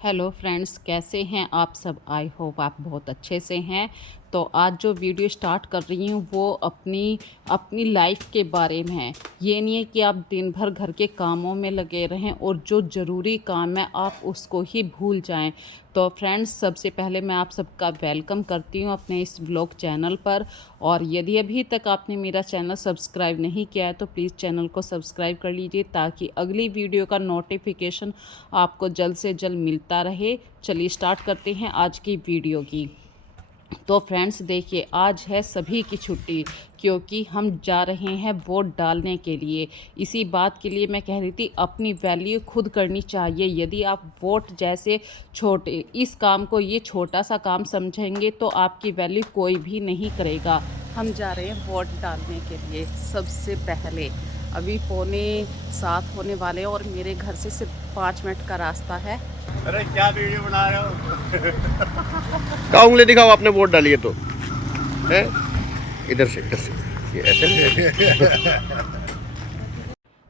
Hello friends, कैसे हैं आप सब। आई होप आप बहुत अच्छे से हैं। तो आज जो वीडियो स्टार्ट कर रही हूँ वो अपनी अपनी लाइफ के बारे में है। ये नहीं है कि आप दिन भर घर के कामों में लगे रहें और जो ज़रूरी काम है आप उसको ही भूल जाएं। तो फ्रेंड्स, सबसे पहले मैं आप सबका वेलकम करती हूँ अपने इस व्लॉग चैनल पर। और यदि अभी तक आपने मेरा चैनल सब्सक्राइब नहीं किया है तो प्लीज़ चैनल को सब्सक्राइब कर लीजिए ताकि अगली वीडियो का नोटिफिकेशन आपको जल्द से जल्द मिलता रहे। चलिए स्टार्ट करते हैं आज की वीडियो की। तो फ्रेंड्स देखिए, आज है सभी की छुट्टी क्योंकि हम जा रहे हैं वोट डालने के लिए। इसी बात के लिए मैं कह रही थी अपनी वैल्यू खुद करनी चाहिए। यदि आप वोट जैसे छोटे इस काम को ये छोटा सा काम समझेंगे तो आपकी वैल्यू कोई भी नहीं करेगा। हम जा रहे हैं वोट डालने के लिए। सबसे पहले अभी 6:45 होने वाले हैं और मेरे घर से सिर्फ 5 मिनट का रास्ता है। अरे क्या वीडियो बना रहे हो? का उंगली दिखाओ, आपने वोट डाली है तो है। इधर से ये ऐसे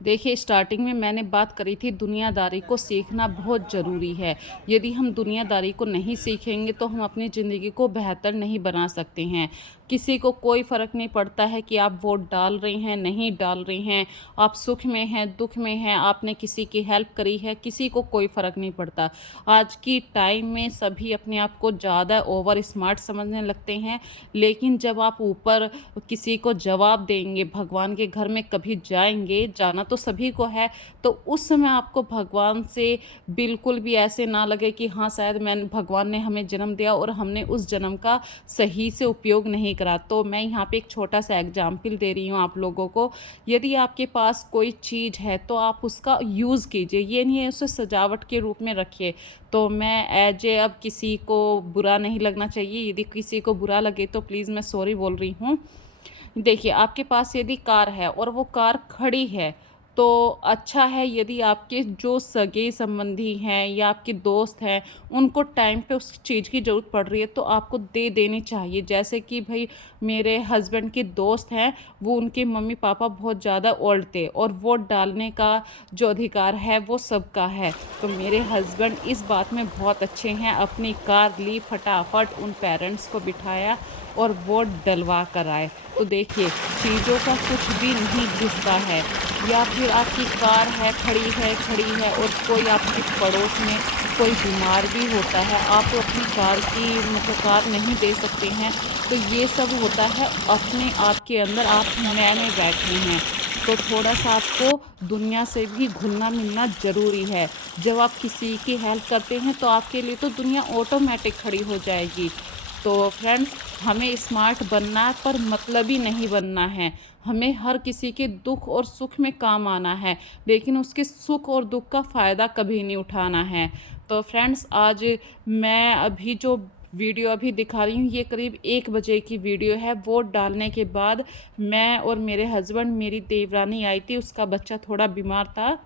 देखिए, स्टार्टिंग में मैंने बात करी थी दुनियादारी को सीखना बहुत ज़रूरी है। यदि हम दुनियादारी को नहीं सीखेंगे तो हम अपनी ज़िंदगी को बेहतर नहीं बना सकते हैं। किसी को कोई फ़र्क नहीं पड़ता है कि आप वोट डाल रहे हैं नहीं डाल रहे हैं, आप सुख में हैं दुख में हैं, आपने किसी की हेल्प करी है, किसी को कोई फ़र्क नहीं पड़ता। आज की टाइम में सभी अपने आप को ज़्यादा ओवर स्मार्ट समझने लगते हैं, लेकिन जब आप ऊपर किसी को जवाब देंगे, भगवान के घर में कभी जाएंगे, जाना तो सभी को है, तो उस समय आपको भगवान से बिल्कुल भी ऐसे ना लगे कि हाँ शायद भगवान ने हमें जन्म दिया और हमने उस जन्म का सही से उपयोग नहीं करा। तो मैं यहाँ पे एक छोटा सा एग्जाम्पल दे रही हूँ आप लोगों को। यदि आपके पास कोई चीज़ है तो आप उसका यूज़ कीजिए, ये नहीं है उसे सजावट के रूप में रखिए। तो मैं एज ए अब किसी को बुरा नहीं लगना चाहिए, यदि किसी को बुरा लगे तो प्लीज़ मैं सॉरी बोल रही हूँ। देखिए, आपके पास यदि कार है और वो कार खड़ी है तो अच्छा है। यदि आपके जो सगे संबंधी हैं या आपके दोस्त हैं उनको टाइम पे उस चीज़ की ज़रूरत पड़ रही है तो आपको दे देनी चाहिए। जैसे कि भाई मेरे हस्बैंड के दोस्त हैं, वो उनके मम्मी पापा बहुत ज़्यादा ओल्ड थे और वोट डालने का जो अधिकार है वो सबका है। तो मेरे हस्बैंड इस बात में बहुत अच्छे हैं, अपनी कार ली, फटाफट उन पेरेंट्स को बिठाया और वोट डलवा कर आए। तो देखिए, चीज़ों का कुछ भी नहीं घिसता है। या फिर आपकी कार है खड़ी है और कोई आपके पड़ोस में कोई बीमार भी होता है, आप तो अपनी कार की मतलब कार नहीं दे सकते हैं। तो ये सब होता है अपने आप के अंदर, आप में बैठे हैं तो थोड़ा सा आपको दुनिया से भी घुलना मिलना ज़रूरी है। जब आप किसी की हेल्प करते हैं तो आपके लिए तो दुनिया ऑटोमेटिक खड़ी हो जाएगी। तो फ्रेंड्स, हमें स्मार्ट बनना है पर मतलबी नहीं बनना है। हमें हर किसी के दुख और सुख में काम आना है, लेकिन उसके सुख और दुख का फ़ायदा कभी नहीं उठाना है। तो फ्रेंड्स, आज मैं अभी जो वीडियो अभी दिखा रही हूँ ये करीब 1 बजे की वीडियो है। वोट डालने के बाद मैं और मेरे हस्बैंड, मेरी देवरानी आई थी, उसका बच्चा थोड़ा बीमार था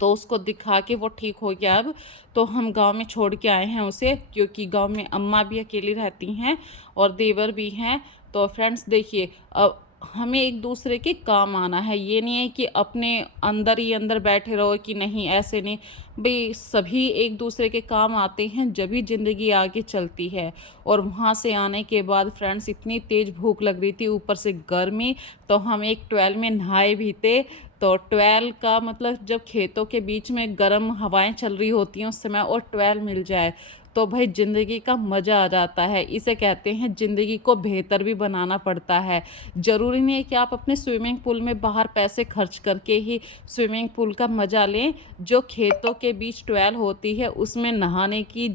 तो उसको दिखा के वो ठीक हो गया अब। तो हम गांव में छोड़ के आए हैं उसे, क्योंकि गांव में अम्मा भी अकेली रहती हैं और देवर भी हैं। तो फ्रेंड्स देखिए, अब हमें एक दूसरे के काम आना है। ये नहीं है कि अपने अंदर ही अंदर बैठे रहो कि नहीं, ऐसे नहीं भाई, सभी एक दूसरे के काम आते हैं जब भी ज़िंदगी आगे चलती है। और वहाँ से आने के बाद फ्रेंड्स इतनी तेज़ भूख लग रही थी, ऊपर से गर्मी, तो हम एक ट्वेल में नहाए भी थे। तो ट्वेल का मतलब जब खेतों के बीच में गर्म हवाएं चल रही होती हैं उस समय और ट्वेल मिल जाए तो भाई ज़िंदगी का मज़ा आ जाता है। इसे कहते हैं ज़िंदगी को बेहतर भी बनाना पड़ता है। ज़रूरी नहीं है कि आप अपने स्विमिंग पूल में बाहर पैसे खर्च करके ही स्विमिंग पूल का मज़ा लें। जो खेतों के बीच ट्वेल होती है उसमें नहाने की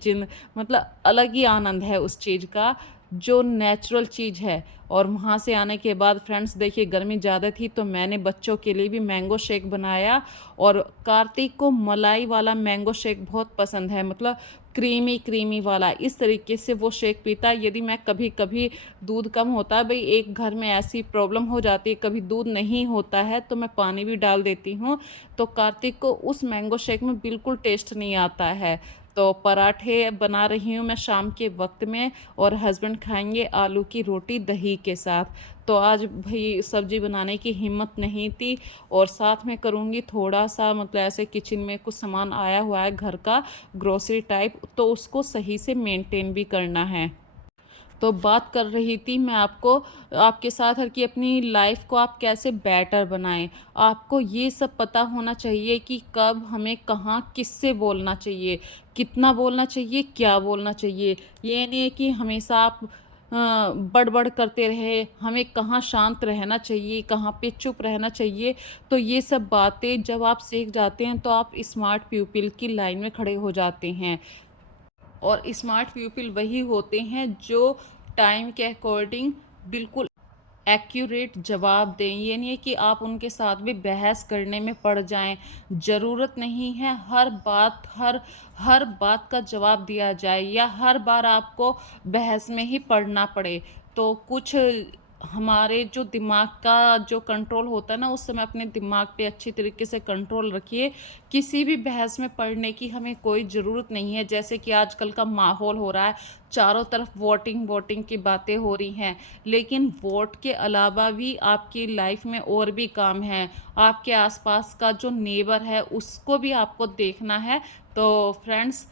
मतलब अलग ही आनंद है उस चीज़ का, जो नेचुरल चीज़ है। और वहाँ से आने के बाद फ्रेंड्स देखिए, गर्मी ज़्यादा थी तो मैंने बच्चों के लिए भी मैंगो शेक बनाया। और कार्तिक को मलाई वाला मैंगो शेक बहुत पसंद है, मतलब क्रीमी क्रीमी वाला, इस तरीके से वो शेक पीता है। यदि मैं कभी कभी दूध कम होता है, भाई एक घर में ऐसी प्रॉब्लम हो जाती है, कभी दूध नहीं होता है तो मैं पानी भी डाल देती हूँ। तो कार्तिक को उस मैंगो शेक में बिल्कुल टेस्ट नहीं आता है। तो पराठे बना रही हूँ मैं शाम के वक्त में, और हस्बैंड खाएंगे आलू की रोटी दही के साथ। तो आज भाई सब्जी बनाने की हिम्मत नहीं थी, और साथ में करूँगी थोड़ा सा मतलब ऐसे किचन में कुछ सामान आया हुआ है घर का, ग्रोसरी टाइप, तो उसको सही से मेंटेन भी करना है। तो बात कर रही थी मैं आपके साथ है कि अपनी लाइफ को आप कैसे बेटर बनाएं। आपको ये सब पता होना चाहिए कि कब हमें कहाँ किससे बोलना चाहिए, कितना बोलना चाहिए, क्या बोलना चाहिए। ये नहीं है कि हमेशा आप बड़बड़ करते रहे, हमें कहाँ शांत रहना चाहिए, कहाँ पे चुप रहना चाहिए। तो ये सब बातें जब आप सीख जाते हैं तो आप स्मार्ट पीपल की लाइन में खड़े हो जाते हैं। और स्मार्ट पीपल वही होते हैं जो टाइम के अकॉर्डिंग बिल्कुल एक्यूरेट जवाब दें। ये नहीं है कि आप उनके साथ भी बहस करने में पड़ जाएं। ज़रूरत नहीं है हर बात का जवाब दिया जाए, या हर बार आपको बहस में ही पड़ना पड़े। तो कुछ हमारे जो दिमाग का जो कंट्रोल होता है ना, उस समय अपने दिमाग पे अच्छी तरीके से कंट्रोल रखिए। किसी भी बहस में पड़ने की हमें कोई ज़रूरत नहीं है। जैसे कि आजकल का माहौल हो रहा है, चारों तरफ वोटिंग की बातें हो रही हैं, लेकिन वोट के अलावा भी आपकी लाइफ में और भी काम है। आपके आसपास का जो नेबर है उसको भी आपको देखना है। तो फ्रेंड्स,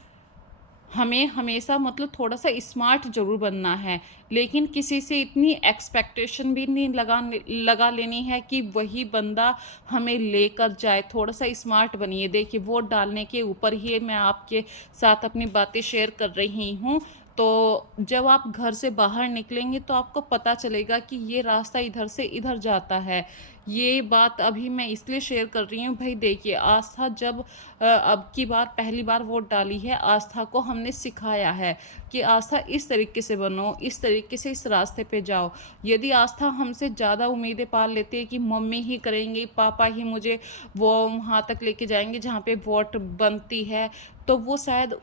हमें हमेशा मतलब थोड़ा-सा स्मार्ट ज़रूर बनना है, लेकिन किसी से इतनी एक्सपेक्टेशन भी नहीं लगा लेनी है कि वही बंदा हमें लेकर जाए। थोड़ा-सा स्मार्ट बनिए। देखिए, वोट डालने के ऊपर ही मैं आपके साथ अपनी बातें शेयर कर रही हूँ। तो जब आप घर से बाहर निकलेंगे तो आपको पता चलेगा कि ये रास्ता इधर से इधर जाता है। ये बात अभी मैं इसलिए शेयर कर रही हूँ, भई देखिए, आस्था जब अब की बार पहली बार वोट डाली है, आस्था को हमने सिखाया है कि आस्था इस तरीके से बनो, इस तरीके से इस रास्ते पे जाओ। यदि आस्था हमसे ज़्यादा उम्मीदें पाल लेती है कि मम्मी ही करेंगी, पापा ही मुझे वो वहाँ तक लेके जाएँगे जहाँ पे वोट बनती है, तो वो शायद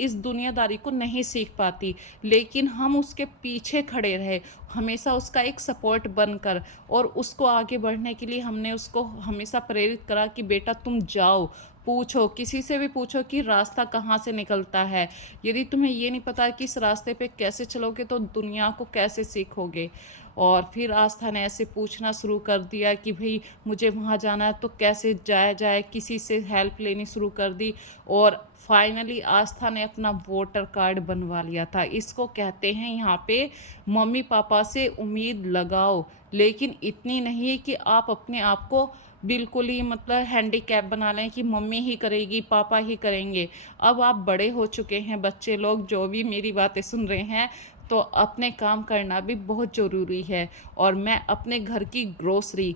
इस दुनियादारी को नहीं सीख पाती। लेकिन हम उसके पीछे खड़े रहे, हमेशा उसका एक सपोर्ट बनकर, और उसको आगे बढ़ने के लिए हमने उसको हमेशा प्रेरित करा कि बेटा तुम जाओ, पूछो, किसी से भी पूछो कि रास्ता कहाँ से निकलता है। यदि तुम्हें ये नहीं पता कि इस रास्ते पे कैसे चलोगे तो दुनिया को कैसे सीखोगे। और फिर आस्था ने ऐसे पूछना शुरू कर दिया कि भई मुझे वहाँ जाना है तो कैसे जाया जाए, किसी से हेल्प लेनी शुरू कर दी, और फाइनली आस्था ने अपना वोटर कार्ड बनवा लिया था। इसको कहते हैं यहाँ पे मम्मी पापा से उम्मीद लगाओ, लेकिन इतनी नहीं कि आप अपने आप को बिल्कुल ही मतलब हैंडीकैप बना लें कि मम्मी ही करेगी, पापा ही करेंगे। अब आप बड़े हो चुके हैं, बच्चे लोग जो भी मेरी बातें सुन रहे हैं, तो अपने काम करना भी बहुत ज़रूरी है। और मैं अपने घर की ग्रोसरी,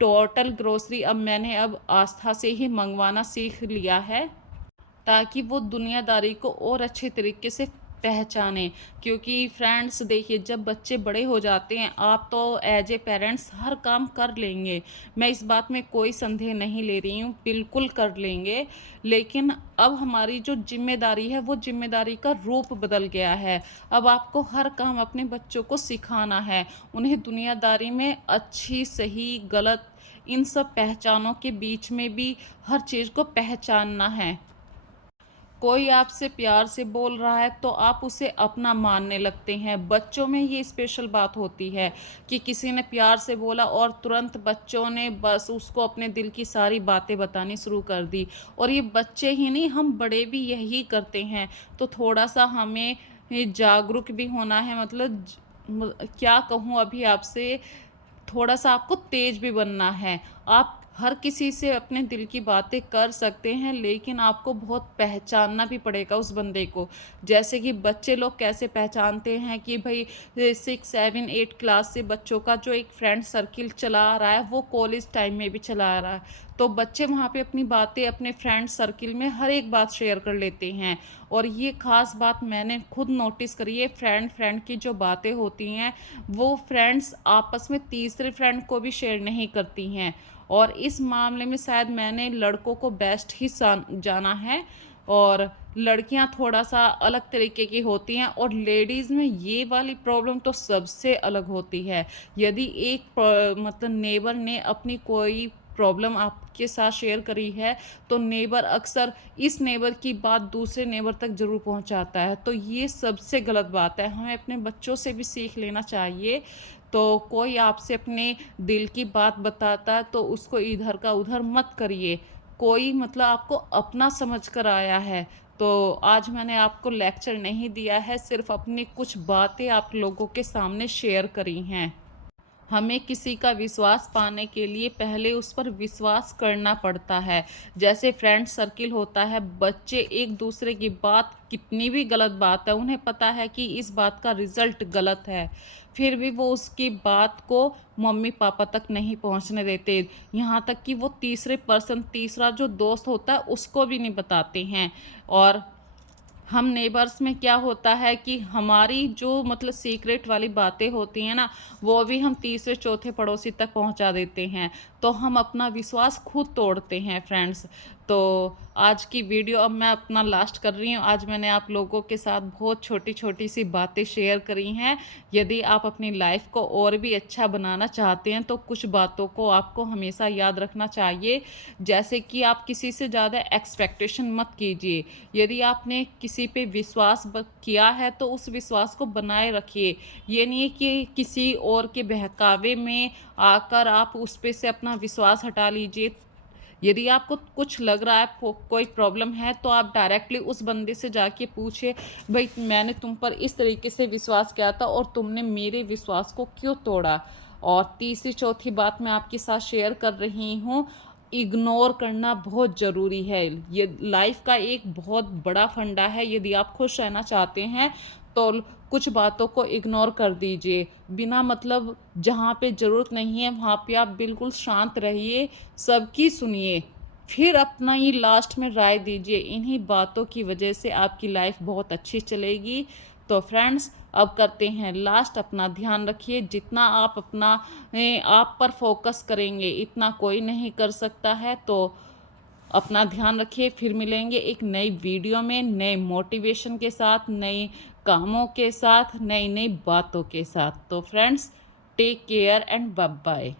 टोटल ग्रोसरी अब आस्था से ही मंगवाना सीख लिया है, ताकि वो दुनियादारी को और अच्छे तरीके से पहचाने। क्योंकि फ्रेंड्स देखिए, जब बच्चे बड़े हो जाते हैं, आप तो एज ए पेरेंट्स हर काम कर लेंगे, मैं इस बात में कोई संदेह नहीं ले रही हूँ, बिल्कुल कर लेंगे। लेकिन अब हमारी जो जिम्मेदारी है वो जिम्मेदारी का रूप बदल गया है। अब आपको हर काम अपने बच्चों को सिखाना है, उन्हें दुनियादारी में अच्छी सही गलत इन सब पहचानों के बीच में भी हर चीज़ को पहचानना है। कोई आपसे प्यार से बोल रहा है तो आप उसे अपना मानने लगते हैं। बच्चों में ये स्पेशल बात होती है कि किसी ने प्यार से बोला और तुरंत बच्चों ने बस उसको अपने दिल की सारी बातें बतानी शुरू कर दी। और ये बच्चे ही नहीं, हम बड़े भी यही करते हैं। तो थोड़ा सा हमें जागरूक भी होना है, मतलब क्या कहूँ अभी आपसे, थोड़ा-सा आपको तेज़ भी बनना है। आप हर किसी से अपने दिल की बातें कर सकते हैं, लेकिन आपको बहुत पहचानना भी पड़ेगा उस बंदे को। जैसे कि बच्चे लोग कैसे पहचानते हैं कि भई 6, 7, 8 क्लास से बच्चों का जो एक फ्रेंड सर्किल चला आ रहा है, वो कॉलेज टाइम में भी चला आ रहा है। तो बच्चे वहाँ पे अपनी बातें अपने फ्रेंड सर्किल में हर एक बात शेयर कर लेते हैं। और ये ख़ास बात मैंने खुद नोटिस करी है, फ्रेंड की जो बातें होती हैं, वो फ्रेंड्स आपस में तीसरे फ्रेंड को भी शेयर नहीं करती हैं। और इस मामले में शायद मैंने लड़कों को बेस्ट ही जाना है, और लड़कियां थोड़ा सा अलग तरीके की होती हैं, और लेडीज़ में ये वाली प्रॉब्लम तो सबसे अलग होती है। यदि एक मतलब नेबर ने अपनी कोई प्रॉब्लम आपके साथ शेयर करी है तो नेबर अक्सर इस नेबर की बात दूसरे नेबर तक ज़रूर पहुंचाता है, तो ये सबसे गलत बात है। हमें अपने बच्चों से भी सीख लेना चाहिए। तो कोई आपसे अपने दिल की बात बताता है तो उसको इधर का उधर मत करिए। कोई मतलब आपको अपना समझ कर आया है, तो आज मैंने आपको लेक्चर नहीं दिया है, सिर्फ अपनी कुछ बातें आप लोगों के सामने शेयर करी हैं। हमें किसी का विश्वास पाने के लिए पहले उस पर विश्वास करना पड़ता है। जैसे फ्रेंड सर्किल होता है, बच्चे एक दूसरे की बात, कितनी भी गलत बात है, उन्हें पता है कि इस बात का रिजल्ट गलत है, फिर भी वो उसकी बात को मम्मी पापा तक नहीं पहुंचने देते। यहाँ तक कि वो तीसरे पर्सन, तीसरा जो दोस्त होता है उसको भी नहीं बताते हैं। और हम नेबर्स में क्या होता है कि हमारी जो मतलब सीक्रेट वाली बातें होती हैं ना, वो भी हम तीसरे चौथे पड़ोसी तक पहुंचा देते हैं, तो हम अपना विश्वास खुद तोड़ते हैं फ्रेंड्स। तो आज की वीडियो अब मैं अपना लास्ट कर रही हूँ। आज मैंने आप लोगों के साथ बहुत छोटी छोटी सी बातें शेयर करी हैं। यदि आप अपनी लाइफ को और भी अच्छा बनाना चाहते हैं तो कुछ बातों को आपको हमेशा याद रखना चाहिए। जैसे कि आप किसी से ज़्यादा एक्सपेक्टेशन मत कीजिए। यदि आपने किसी पे विश्वास किया है तो उस विश्वास को बनाए रखिए। ये नहीं है कि किसी और के बहकावे में आकर आप उस पे से अपना विश्वास हटा लीजिए। यदि आपको कुछ लग रहा है, कोई प्रॉब्लम है, तो आप डायरेक्टली उस बंदे से जाके पूछे, भाई मैंने तुम पर इस तरीके से विश्वास किया था और तुमने मेरे विश्वास को क्यों तोड़ा। और तीसरी चौथी बात मैं आपके साथ शेयर कर रही हूँ, इग्नोर करना बहुत ज़रूरी है। ये लाइफ का एक बहुत बड़ा फंडा है। यदि आप खुश रहना चाहते हैं तो कुछ बातों को इग्नोर कर दीजिए। बिना मतलब जहाँ पे ज़रूरत नहीं है वहाँ पे आप बिल्कुल शांत रहिए, सबकी सुनिए, फिर अपना ही लास्ट में राय दीजिए। इन्हीं बातों की वजह से आपकी लाइफ बहुत अच्छी चलेगी। तो फ्रेंड्स, अब करते हैं लास्ट। अपना ध्यान रखिए। जितना आप अपना आप पर फोकस करेंगे इतना कोई नहीं कर सकता है। तो अपना ध्यान रखिए। फिर मिलेंगे एक नई वीडियो में, नए मोटिवेशन के साथ, नए कामों के साथ, नई नई बातों के साथ। तो friends, take care and bye bye.